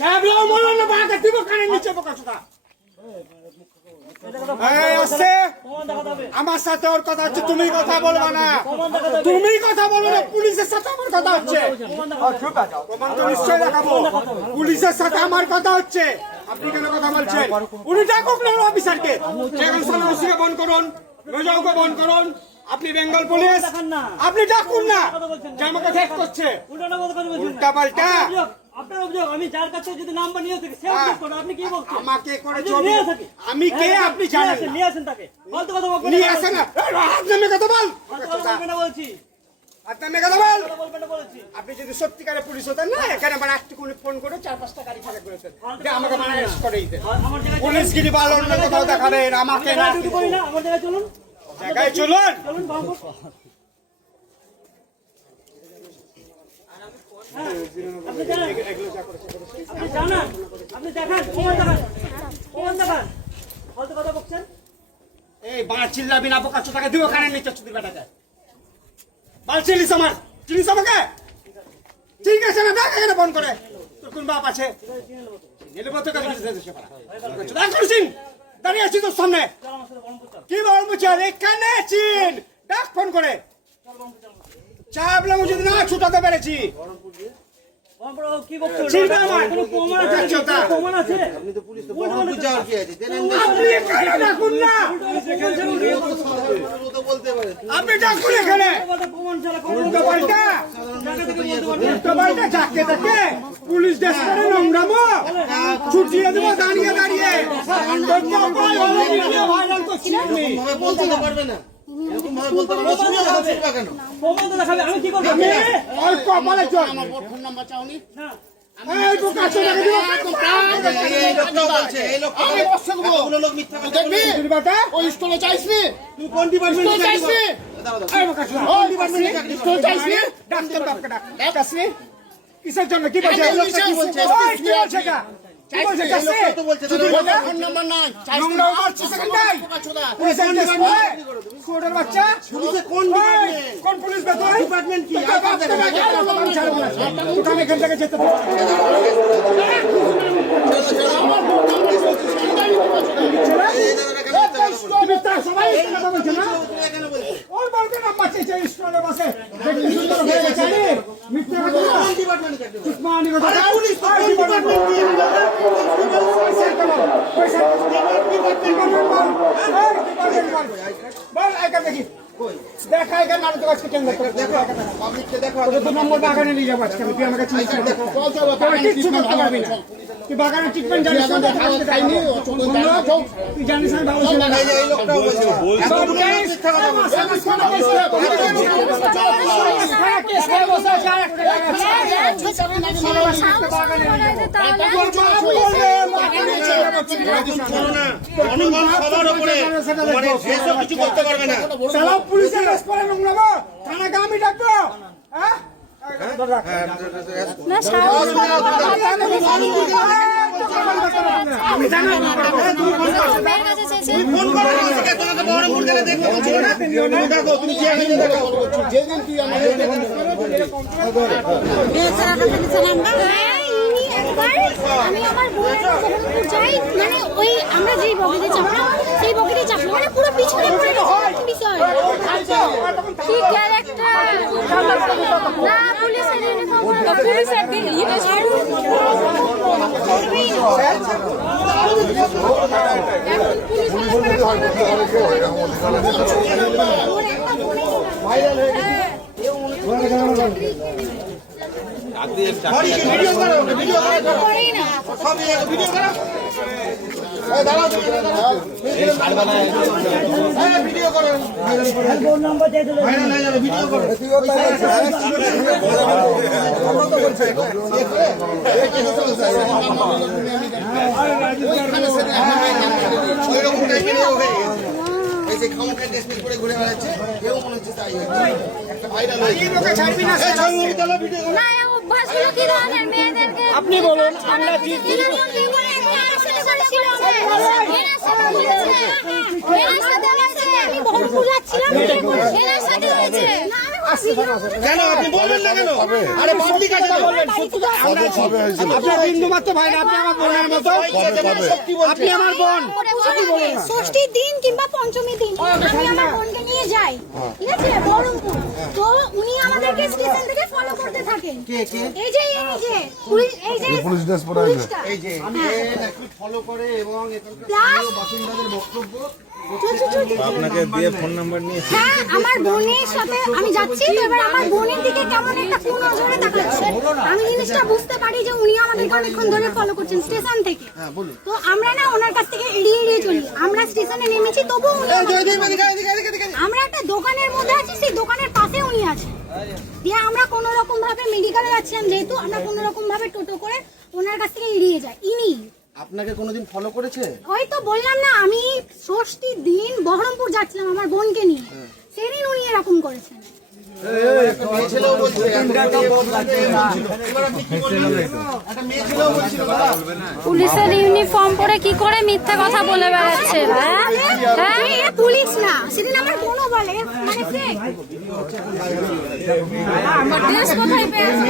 চাবলাও বলো না বাঁকা দিব কানে নিচে বোকা চোদা। এই আসছে আমার সাথে ওর কথা হচ্ছে, তুমি কথা বলবা না, তুমি কথা বলো না, পুলিশের সাথে আমার কথা হচ্ছে। প্রমাণ তো নিশ্চয় দেখাবো, পুলিশের সাথে আমার কথা হচ্ছে। আপনি কেন কথা বলছেন? উনি ডাকুক না অফিসারকে, ওসিকে বন্ধ করুন, মেজরকে বন্ধ করুন। আপনি বেঙ্গল পুলিশ, আপনি ডাকুন না যে আমাকে ঠেক করছে উল্টা পাল্টা। আপনার অভিযোগ, আমি যার কাছে যদি নাম্বার নিয়ে থাকি সে অভিযোগ করে, আপনি কি বলছেন? আমাকে করে আমি কে আপনি জানেন? নিয়ে আসেন তাকে, ফালতু কথা বলবেন নিয়ে আসেন না, হাত নামে কথা বল, না বলছি, হাত নামে কথা বল। বলবেন না বলেছি। আপনি যদি সত্যিকারের পুলিশ হতেন না, এখানে মানে একটু ফোন করে 4-5টা গাড়ি ছাড়া করেছেন যে আমাকে মানে অ্যারেস্ট করে দিতেন। আমার জায়গায় পুলিশগিরি ভালো অন্য কোথাও দেখাবেন, আমাকে না। ডিউটি করি না, আমার জায়গায় চলুন, জায়গায় চলুন। চলুন বাবু। আপনি জানেন, আপনি জানান, আপনি দেখান, প্রমাণ দেখান, প্রমাণ দেখান। ফালতু কথা বলছেন। এই বাঁ চিল্লাবি না, বোকা চোদাকে দিব কানে নিচে চুদির বেটাকে। বাল চিল্লিস আমার, চিল্লিস আমাকে? ঠিক আছে না, দেখ এখানে ফোন করে, তোর কোন বাপ আছে? নেবো তো কাছে দাঁড়িয়ে আছি তোর সামনে, কি বলবো? চল এখানে চিন, ডাক ফোন করে চাপলাম যদি না ছুটাতে পেরেছি। কি বলছেন? চিনবে আমার? কোনো প্রমাণ আছে? প্রমাণ আছে? আপনি তো পুলিশ তো বলতে যাওয়ার কি আছে? আপনি এখানে ডাকুন না, তো বলতে পারে। আপনি ডাকুন এখানে। প্রমাণ ছাড়া উল্টো পাল্টা, উল্টো পাল্টা যাকে তাকে পুলিশ দেশ করে নোংরামো ছুটিয়ে দেবো দাঁড়িয়ে দাঁড়িয়ে। ভাইরাল করছি আপনি, ভাবে বলতে তো পারবে না, এরকম ভাবে বলতে পারবে না, তুমি কথা বলবা কেন? প্রমাণ তো দেখাবে, আমি কি করবো? আমি ওই কপালে চল। ফোন নাম্বার চাওনি? না, এই বোকা চোদাকে দিব এই লোকটাও বলছে, এই লোকটা এতগুলো লোক মিথ্যা কথা বলে। দেখবি বেটা। ওই স্টোরে চাইছিস? তুই কোন ডিপার্টমেন্টে স্টোরে চাকরি চাইছিস? করো? এই বোকা চোদা, ওই ডিপার্টমেন্টে চাকরি স্টোরে চাইছিস? ডাক তোর বাপকে ডাক। ডাক আসলি? কিসের জন্য? কি বলছে? এই লোকটা কি বলছে? ওই, কি বলছে এটা? কি বলছে? এই কাছে? লোকটা তো বলছে, চুদি তাহলে বলে? ফোন নাম্বার নাই। নোংরা মারছিস এখানটায়? পুলিশের কেস করে? কোর্টের বাচ্চা? পুলিশে কোন ওই, ডিপার্টমেন্ট? কোন পুলিশ বে তুই? ডিপার্টমেন্ট কি? তোর বাপ তোকে আমি ছাড়বো না। তোকে আমি এখান থেকে যেতে দেবো না। তুমি তার সবাই এখানে কথা বলছো না? এখানে বলছে ওর বলবে না মারছে স্টোরে বসে। দেখি সুন্দর হয়ে গেছে আরে। মিথ্যে কথা না। কোন ডিপার্টমেন্টে চাকরি করো? উসমানি কথা। আরে পুলিশ তো কোন ডিপার্টমেন্ট কি? বল আইকার দেখি। দেখা আইকার নাড়ে তো আজকে কেন দেখো? পাবলিককে দেখো, তোর তো নম্বর বাগানে নিয়ে যাবো আজকে আমি। তুই আমাকে চিনিস না। তুই কিচ্ছু করতে পারবি না। তুই বাগানে ট্রিটমেন্ট জানিস না? তুই জানিস না বাবু ছিল না? এই যে এই লোকটাও বলছে এতগুলো লোক মিথ্যা কথা বলছে। শোনো না, জনগণ সবার উপরে মানে সেসব কিছু করতে পারবে না। পুলিশের রেসপন্স নোংরাবো থানাকে আমি ডাকবো। হ্যাঁ না সাহস করে কথা মেয়ের কাছে চেয়েছে ফোন করো না, ওদিকে তোমাকে বহরমপুর গেলে দেখবো বলছিল না? তুমি দেখো, তুমি কি আগে দেখো। যেদিন তুই আমাদের আমি আমার বোনের কাছে যাই, মানে ওই আমরা যেই বগিতে চাপলাম সেই বগিতে চাপলাম, মানে পুরো পিছনে পড়ে গেছে বিষয়। কি ক্যারেক্টার না পুলিশের ইউনিফর্ম পুলিশের ইয়ে ছাড়ু করবেই না। ভিডিও করো, ভিডিও করো, করেই না। সব ভিডিও করো। এই দাঁড়াও, তুমি দাঁড়াও। এই ভিডিও করো, ফোন নাম্বার দিয়ে দিলে ভাইরাল হয়ে যাবে, ভিডিও করো। ওইরকম টাইপেরও হয়ে গেছে। এই যে খামোখা ড্রেস পরে ঘুরে বেড়াচ্ছে, এও মনে হচ্ছে তাই হয়েছে। একটা ভাইরাল হয়ে গেছে। এই ছবি তোলো, ভিডিও করো। না এই অভ্যাসগুলো কি ধরনের মেয়েদেরকে আপনি বলুন আমরা কি কেন আপনি বলবেন না কেন? আরে পাবলিক আছে তো। আপনি বিন্দু মাত্র ভাই না, আপনি আমার বোনের মতো, আপনি আমার বোন। ষষ্ঠীর দিন কিংবা পঞ্চমীর দিন আমি আমার বোনকে নিয়ে যাই, ঠিক আছে, বহরমপুর। তো উনি আমাদেরকে স্টেশন থেকে ফলো করতে থাকেন। এই যে পুলিশ ড্রেস পরে এই যে একটু ফলো করে এবং এখানকার Plus- বাসিন্দাদের বক্তব্য আপনাকে দিয়ে ফোন নাম্বার নিয়ে হ্যাঁ, আমার বোনের সাথে আমি যাচ্ছি, তো এবার আমার বোনের দিকে কেমন একটা কুনজরে তাকাচ্ছে। আমি জিনিসটা বুঝতে পারি যে উনি আমাদেরকে অনেকক্ষণ ধরে ফলো করছেন স্টেশন থেকে। তো আমরা না ওনার কাছ থেকে এড়িয়ে চলি। আমরা স্টেশনে নেমেছি, তবুও উনি আমরা একটা দোকানের মধ্যে আছি, সেই দোকানের পাশে উনি আছেন। দিয়ে আমরা কোনো রকম ভাবে মেডিকেলে যাচ্ছিলাম, যেহেতু আমরা কোনো রকম ভাবে টোটো করে ওনার কাছ থেকে এড়িয়ে যাই। ইনি আপনাকে কোনোদিন ফলো করেছে? ওই তো বললাম না, আমি ষষ্ঠীর দিন বহরমপুর যাচ্ছিলাম আমার বোনকে নিয়ে, সেদিন উনি এরকম করেছেন। একটা মেয়ে ছেলেও বলছে এবার আপনি কি বলবেন? একটা মেয়ে ছেলেও বলছিল না পুলিশের ইউনিফর্ম পরে কি করে মিথ্যা কথা বলে বেড়াচ্ছে? হ্যাঁ এ পুলিশ না, সেদিন আমার বোনও বলে মানে fake। আমার ড্রেস কোথায় পেয়েছে?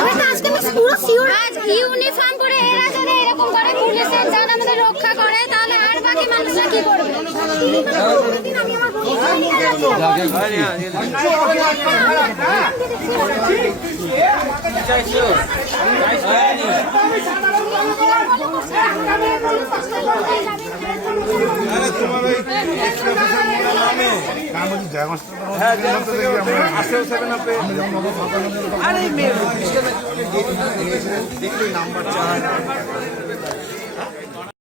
আমি তো আজকে আমি পুরো শিওর। আজ ইউনিফর্ম পরে এরা যদি এরকম করে পুলিশের যান আমাদের রক্ষা করে, তাহলে আর বাকি মানুষরা কি করবে? সেদিন আমি আমার বোনকে নিয়ে যাচ্ছিলাম।